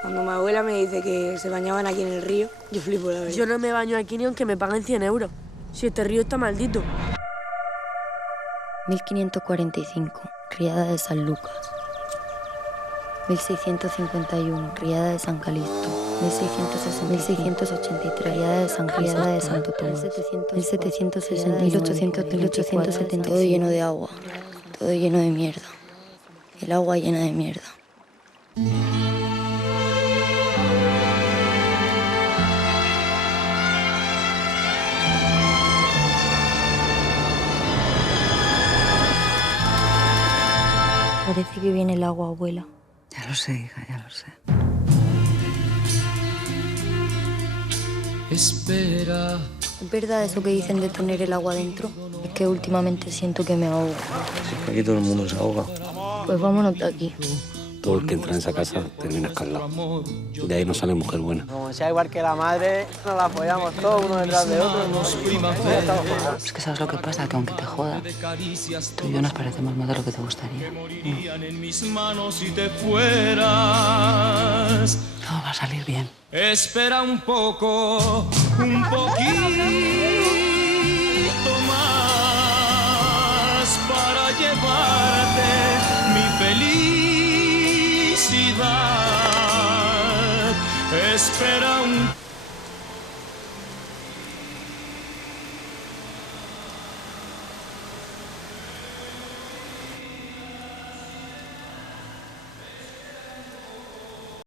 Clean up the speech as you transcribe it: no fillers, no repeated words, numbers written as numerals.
Cuando mi abuela me dice que se bañaban aquí en el río, yo flipo, la verdad. Yo no me baño aquí ni aunque me paguen 100 euros. Si este río está maldito. 1545, Riada de San Lucas. 1651, Riada de San Calixto. 1683, Riada de San Cristo. Riada de Santo Tomás. 1760, 1870. Todo lleno de agua, todo lleno de mierda. El agua llena de mierda. Parece que viene el agua, abuela. Ya lo sé, hija, ya lo sé. Espera. ¿Es verdad eso que dicen de tener el agua dentro? Es que últimamente siento que me ahogo. Si aquí todo el mundo se ahoga. Pues vámonos de aquí. Todo el que entra en esa casa termina escaldado. De ahí no sale mujer buena. Como sea igual que la madre, nos la apoyamos todos uno detrás de otro. Es que sabes lo que pasa, que aunque te joda, tú y yo nos parecemos más de lo que te gustaría. En mis manos si te fueras. Todo va a salir bien. Espera un poco, un poquito.